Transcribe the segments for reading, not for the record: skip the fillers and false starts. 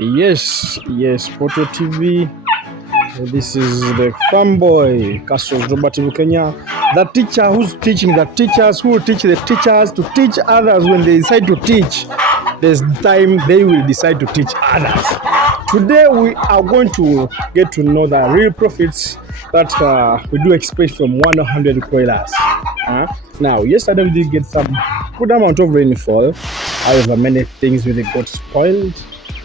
Yes, Poto TV. This is the farm boy, Castle Robert Kenya. The teacher who's teaching the teachers, who will teach the teachers to teach others. When they decide to teach, there's time they will decide to teach others. Today we are going to get to know the real profits that we do expect from 100 Kroilers. Now, yesterday we did get some good amount of rainfall. However, many things really got spoiled.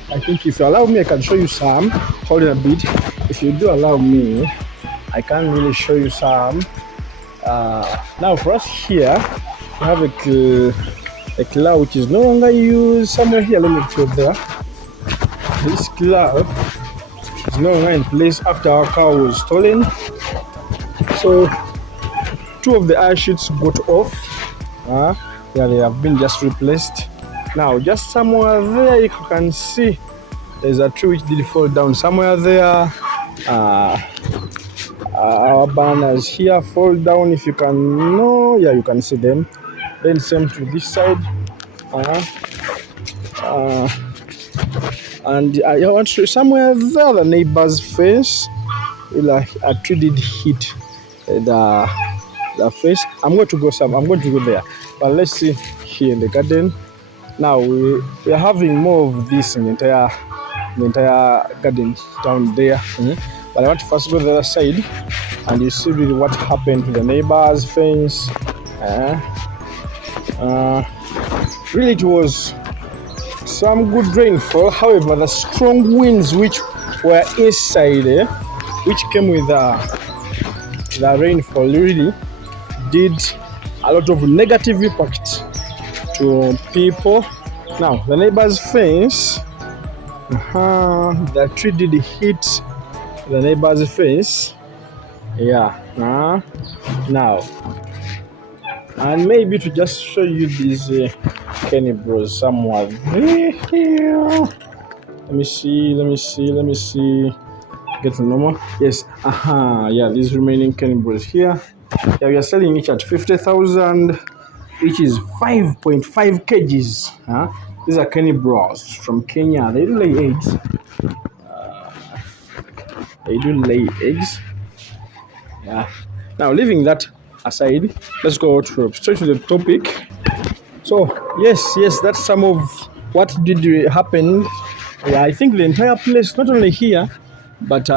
I think if you allow me, I can show you some. Hold it a bit. If you do allow me, I can really show you some. Now for us here, we have a cloud which is no longer used. Somewhere here, let me put there. This cloud is no longer in place after our car was stolen. So 2 of the air sheets got off. Yeah, they have been just replaced. Now, just somewhere there, you can see there's a tree which did fall down. Somewhere there, our banners here fall down. If you can know, yeah, you can see them. Then same to this side. And I want to show somewhere there, the neighbor's fence. A tree did hit the face. I'm going to go there. But let's see here in the garden. Now we are having more of this in the entire garden down there. But I want to first go to the other side and you see really what happened to the neighbor's fence. Really it was some good rainfall. However, the strong winds which were inside, which came with the rainfall, really did a lot of negative impact to people. Now the neighbor's fence, the tree did hit the neighbor's fence. Yeah. Now, and maybe to just show you these Kenny Bros somewhere. Let me see. Get to normal. Yes. Yeah, these remaining Kenny Bros here. Yeah, we are selling each at 50,000. Which is 5.5 kgs. These are Kenny Bros from Kenya. They do lay eggs. Yeah. Now, leaving that aside, let's go straight to the topic. So, yes, that's some of what did happen. Yeah, I think the entire place, not only here, but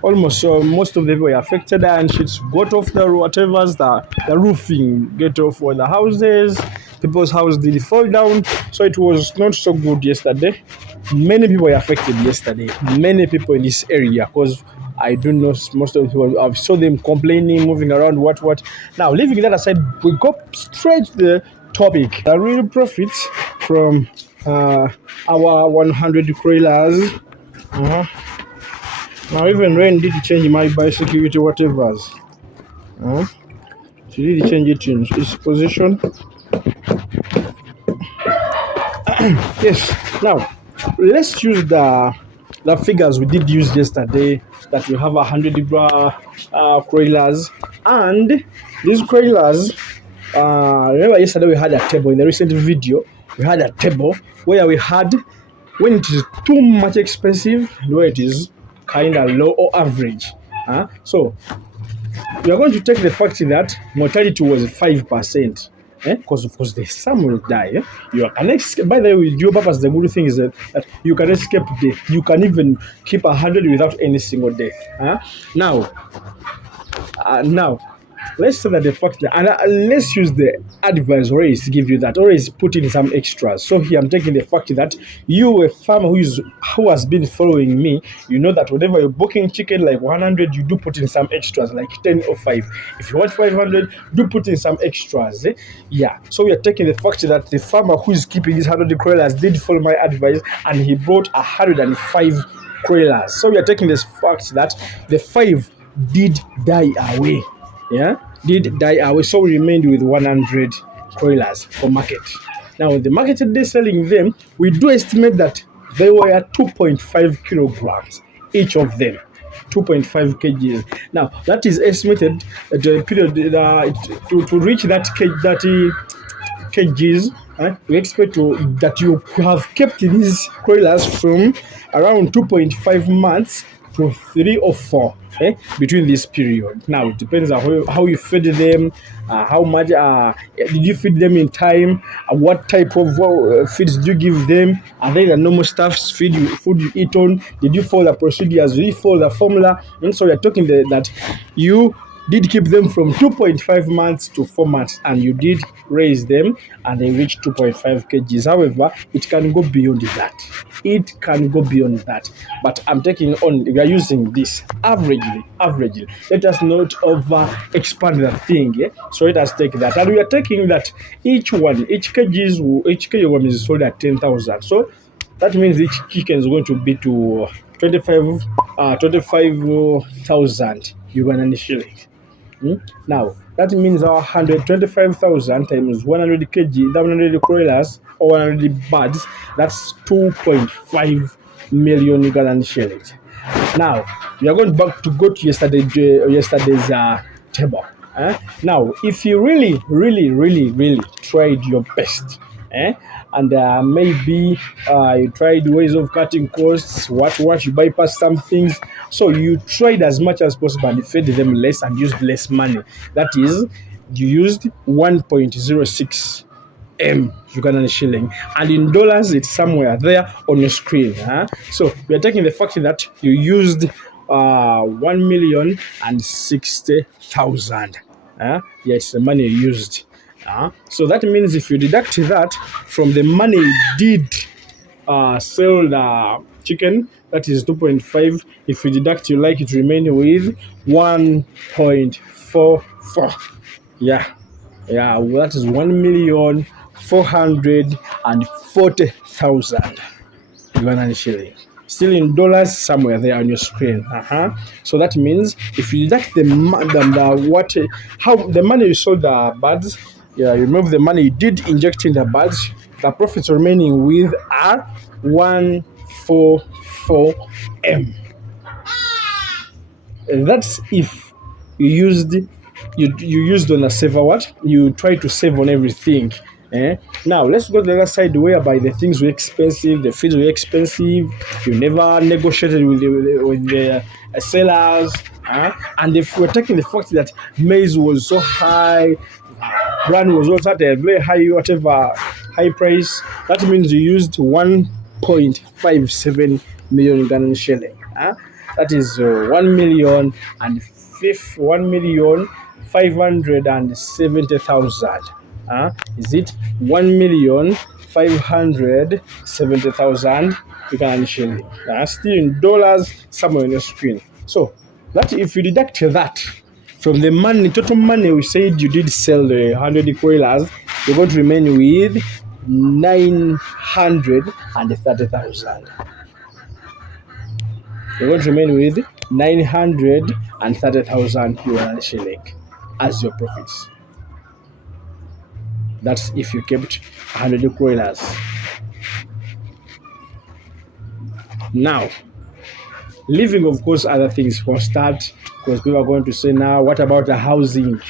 almost most of them were affected. And sheets got off the roofing get off all the houses. People's houses did fall down, so it was not so good yesterday. Many people were affected yesterday. Many people in this area, because I don't know, most of the people, I saw them complaining, moving around, what. Now, leaving that aside, we go straight to the topic. The real profits from our 100 Kroilers. Now even Rain did change my biosecurity whatever's. She did change it in its position. Yes. Now let's use the figures we did use yesterday, that we have 100 Kroilers, and these Kroilers. Remember yesterday we had a table in the recent video. We had a table where we had when it is too much expensive and where it is kind of low or average. So we are going to take the fact that mortality was 5%. Because of course some will die. You can escape. By the way, with your purpose, the good thing is that you can escape death. You can even keep 100 without any single death. Now, let's say that the fact that, and let's use the advice always to give you that, always put in some extras. So here I'm taking the fact that you, a farmer who has been following me, you know that whenever you're booking chicken like 100, you do put in some extras like 10 or 5. If you want 500, do put in some extras. Yeah. So we are taking the fact that the farmer who is keeping these 100 Kroilers did follow my advice and he brought 105 Kroilers. So we are taking this fact that the 5 did die away. Did die away, so we remained with 100 Kroilers for market. Now, the market today selling them, we do estimate that they were 2.5 kilograms each of them, 2.5 kgs. Now, that is estimated at the period to reach that kgs, we expect that you have kept these Kroilers from around 2.5 months to 3 or 4 between this period. Now, it depends on how you feed them, how much did you feed them in time, what type of feeds do you give them, are they the normal stuff's food you eat on, did you follow the procedures, did you follow the formula? And so we're talking that you did keep them from 2.5 months to 4 months, and you did raise them and they reached 2.5 kgs. However, it can go beyond that. It can go beyond that. But I'm taking on, we are using this averagely. Let us not over expand the thing. So let us take that. And we are taking that each kilogram is sold at 10,000. So that means each chicken is going to be to 25,000 Ugandan shilling. Now, that means our 125,000 times 100 kg, 100 Kroilers or 100 birds, that's 2.5 million Ugandan shillings. Now, we are going back to go to yesterday's table. Now, if you really tried your best, and maybe you tried ways of cutting costs, what you bypass some things, so you tried as much as possible and fed them less and used less money. That is, you used 1.06 Ugandan shilling, and in dollars it's somewhere there on your screen. So we are taking the fact that you used 1,060,000. Yes, the money you used. So that means if you deduct that from the money you did sell the chicken, that is 2.5. If you deduct, you like it remain with 1.44. Yeah, well, that is 1,440,000 Ugandan shilling. Still in dollars somewhere there on your screen. So that means if you deduct the money you sold the birds, you remove the money you did inject in the birds, the profits remaining with are 144M. That's if you used on a saver what? You try to save on everything. Now let's go to the other side, whereby the things were expensive, the fees were expensive, you never negotiated with the sellers, and if we're taking the fact that maize was so high, brand was also at a very high price, that means you used 1.57 million Ugandan shilling. That is 1,570,000. Is it 1,570,000 Ugandan shilling? Still in dollars somewhere on your screen. So that if you deduct that from the total money we said you did sell the 100 Kroilers, you're going to remain with 930,000. You're going to remain with 930,000 Ugandan shilling as your profits. That's if you kept 100 Kroilers. Now, leaving of course other things for start, because people are going to say, now what about the housing?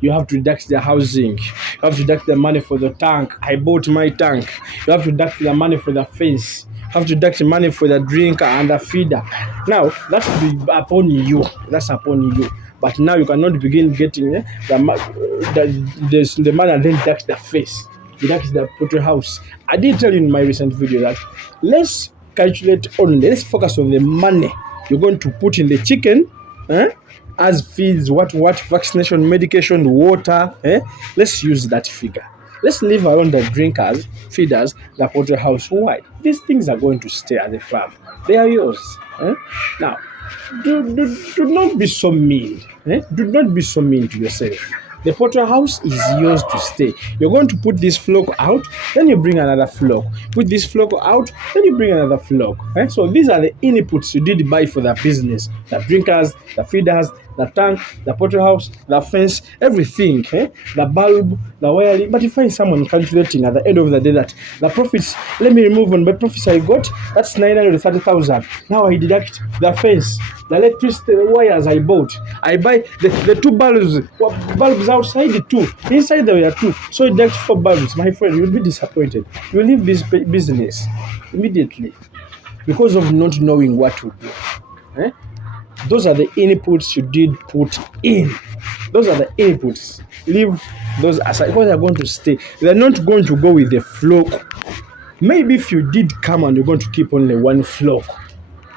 You have to deduct the housing, you have to deduct the money for the tank. I bought my tank. You have to deduct the money for the fence, you have to deduct the money for the drinker and the feeder. Now that's upon you. But now you cannot begin getting the money and then deduct the face, deduct the poultry house. I did tell you in my recent video that let's focus on the money you're going to put in the chicken, as feeds, what vaccination, medication, water. Let's use that figure. Let's leave around the drinkers, feeders, the poultry house. Why? These things are going to stay at the farm. They are yours. Now, do not be so mean. Do not be so mean to yourself. The poultry house is yours to stay. You're going to put this flock out, then you bring another flock. Put this flock out, then you bring another flock. So these are the inputs you did buy for the business. The drinkers, the feeders, the tank, the poultry house, the fence, everything, the bulb, the wiring. But you find someone calculating at the end of the day that the profits, let me remove on my profits I got, that's 930,000. Now I deduct the fence, the electricity, the wires I bought. I buy the two bulbs outside the two. Inside there were two. So it deducts 4 bulbs. My friend, you'll be disappointed. You'll leave this business immediately because of not knowing what to do. Those are the inputs you did put in. Those are the inputs. Leave those aside because they're going to stay. They're not going to go with the flock. Maybe if you did come and you're going to keep only one flock,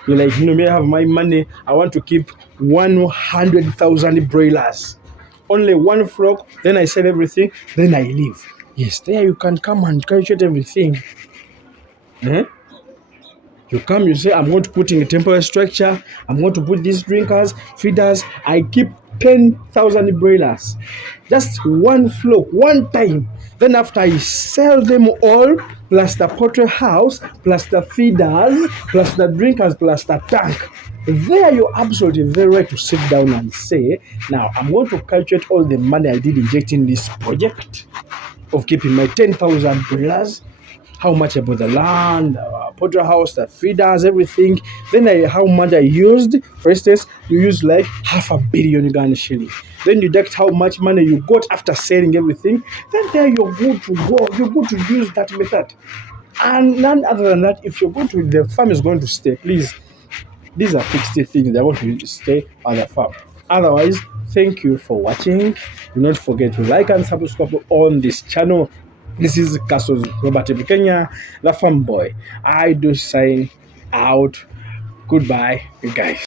you're like, may I have my money? I want to keep 100,000 broilers. Only one flock, then I sell everything, then I leave. Yes, there you can come and calculate everything. You come, you say, I'm going to put in a temporary structure. I'm going to put these drinkers, feeders. I keep 10,000 broilers. Just one flock, one time. Then after I sell them all, plus the poultry house, plus the feeders, plus the drinkers, plus the tank. There you're absolutely very right to sit down and say, now I'm going to calculate all the money I did inject in this project of keeping my 10,000 broilers. How much about the land, poultry house, the feeders, everything. Then how much I used. For instance, you used like 500 million Uganda shilling. Then deduct how much money you got after selling everything. Then there you're good to go. You're good to use that method. And none other than that, if you're going to, the farm is going to stay, please. These are fixed things. They're going to stay on the farm. Otherwise, thank you for watching. Do not forget to like and subscribe on this channel. This is Profitability Kenya, the farm boy. I do sign out. Goodbye, you guys.